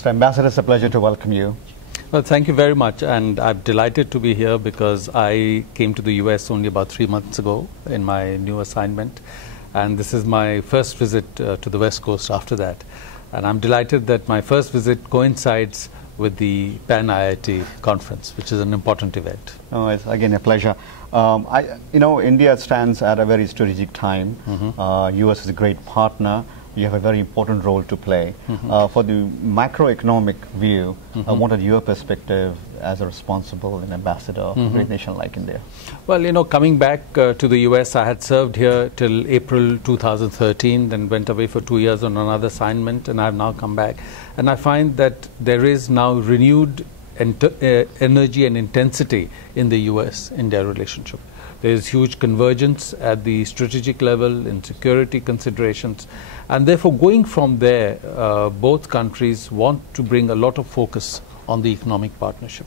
Mr. Ambassador, it's a pleasure to welcome you. Well, thank you very much, and I'm delighted to be here because I came to the US only about 3 months ago in my new assignment, and this is my first visit to the West Coast after that. And I'm delighted that my first visit coincides with the Pan IIT conference, which is an important event. Oh, it's again a pleasure. India stands at a very strategic time. US is a great partner. You have a very important role to play. For the macroeconomic view, what are your perspective as a responsible and ambassador of a great nation like India? Well, coming back to the US, I had served here till April 2013, then went away for 2 years on another assignment, and I've now come back. And I find that there is now renewed energy and intensity in the US-India relationship. There is huge convergence at the strategic level in security considerations, and therefore going from there, both countries want to bring a lot of focus on the economic partnership.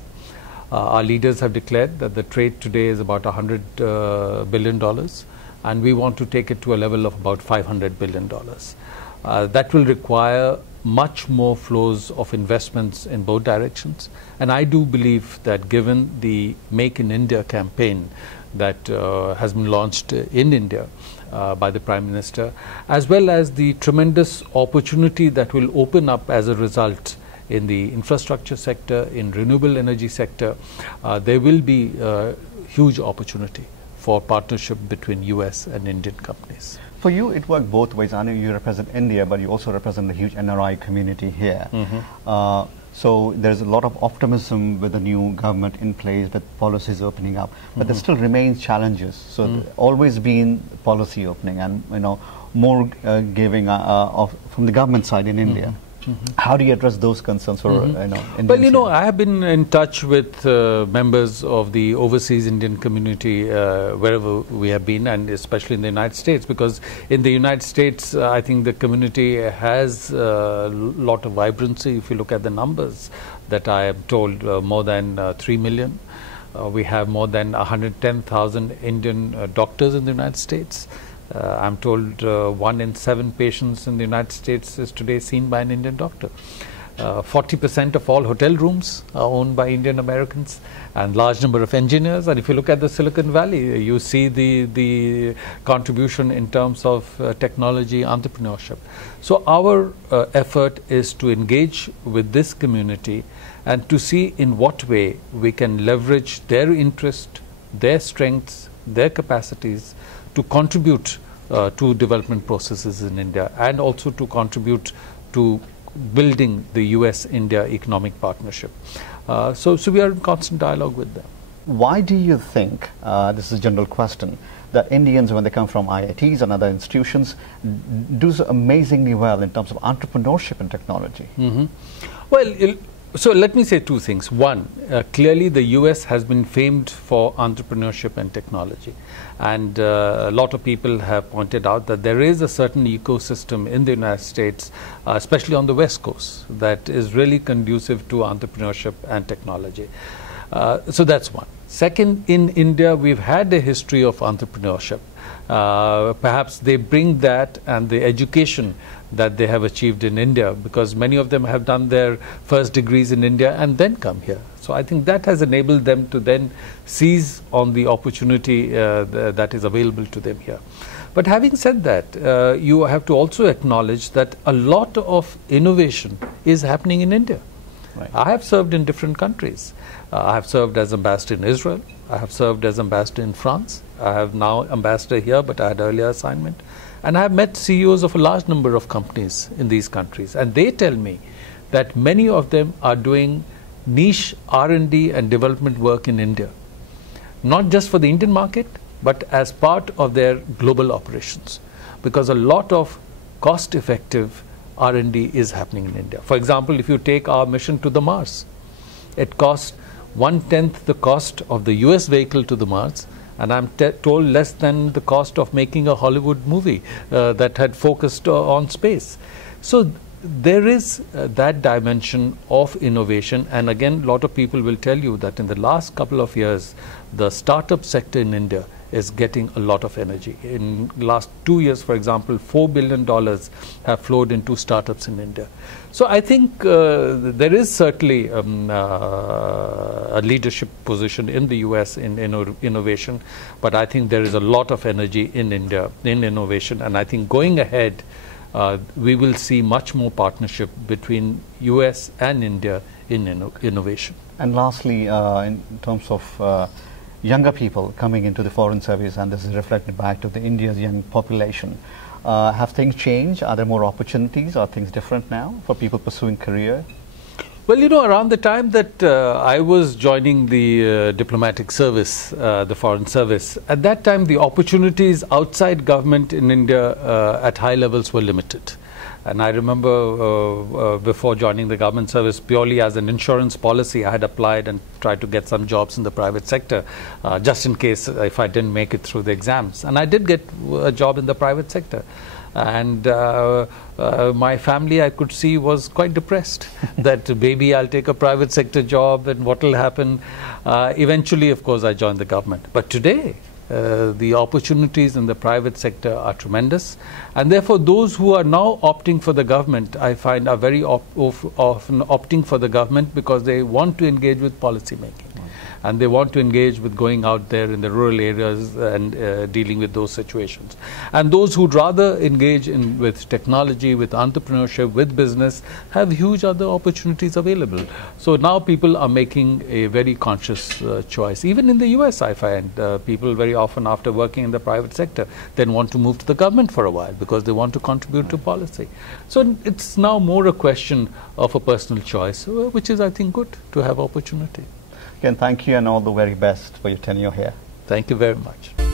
Our leaders have declared that the trade today is about $100 billion, and we want to take it to a level of about $500 billion. That will require much more flows of investments in both directions, and I do believe that given the Make in India campaign that has been launched in India by the Prime Minister, as well as the tremendous opportunity that will open up as a result in the infrastructure sector, in renewable energy sector, there will be huge opportunity for partnership between US and Indian companies. For you, it worked both ways. I know you represent India, but you also represent the huge NRI community here. So there's a lot of optimism with the new government in place, with policies opening up, but there still remains challenges. So always been policy opening and more giving from the government side in India. How do you address those concerns for Indians? Well, I have been in touch with members of the overseas Indian community wherever we have been, and especially in the United States, because in the United States, I think the community has a lot of vibrancy. If you look at the numbers that I am told, more than 3 million. We have more than 110,000 Indian doctors in the United States. I'm told 1 in 7 patients in the United States is today seen by an Indian doctor. 40% of all hotel rooms are owned by Indian Americans, and large number of engineers. And if you look at the Silicon Valley, you see the contribution in terms of technology entrepreneurship. So our effort is to engage with this community and to see in what way we can leverage their interest, their strengths, their capacities to contribute to development processes in India, and also to contribute to building the US-India economic partnership. So we are in constant dialogue with them. Why do you think, this is a general question, that Indians, when they come from IITs and other institutions, do so amazingly well in terms of entrepreneurship and technology? Well, so let me say 2 things. One, clearly the US has been famed for entrepreneurship and technology. And a lot of people have pointed out that there is a certain ecosystem in the United States, especially on the West Coast, that is really conducive to entrepreneurship and technology. So that's one. Second, in India, we've had a history of entrepreneurship. Perhaps they bring that and the education that they have achieved in India, because many of them have done their first degrees in India and then come here. So I think that has enabled them to then seize on the opportunity that is available to them here. But having said that, you have to also acknowledge that a lot of innovation is happening in India. Right. I have served in different countries. I have served as ambassador in Israel. I have served as ambassador in France. I have now ambassador here, but I had earlier assignment. And I have met CEOs of a large number of companies in these countries. And they tell me that many of them are doing niche R&D and development work in India. Not just for the Indian market, but as part of their global operations. Because a lot of cost-effective R&D is happening in India. For example, if you take our mission to the Mars, it cost 1/10 the cost of the US vehicle to the Mars, and I'm told less than the cost of making a Hollywood movie that had focused on space. So there is that dimension of innovation, and again, a lot of people will tell you that in the last couple of years, the startup sector in India is getting a lot of energy. In the last 2 years, for example, $4 billion have flowed into startups in India. So I think there is certainly a leadership position in the US in innovation, but I think there is a lot of energy in India in innovation, and I think going ahead we will see much more partnership between US and India in innovation. And lastly, in terms of younger people coming into the foreign service, and this is reflected back to the India's young population, have things changed? Are there more opportunities? Are things different now for people pursuing career? Well, you know, around the time that I was joining the diplomatic service, the foreign service, at that time the opportunities outside government in India at high levels were limited. And I remember before joining the government service, purely as an insurance policy, I had applied and tried to get some jobs in the private sector, just in case if I didn't make it through the exams. And I did get a job in the private sector. And my family, I could see, was quite depressed that maybe I'll take a private sector job and what will happen. Eventually, of course, I joined the government. But today, the opportunities in the private sector are tremendous, and therefore those who are now opting for the government, I find, are very often opting for the government because they want to engage with policy making. And they want to engage with going out there in the rural areas and dealing with those situations. And those who'd rather engage with technology, with entrepreneurship, with business, have huge other opportunities available. So now people are making a very conscious choice. Even in the US, I find people very often, after working in the private sector, then want to move to the government for a while because they want to contribute to policy. So it's now more a question of a personal choice, which is, I think, good to have opportunity. Again, thank you and all the very best for your tenure here. Thank you very much.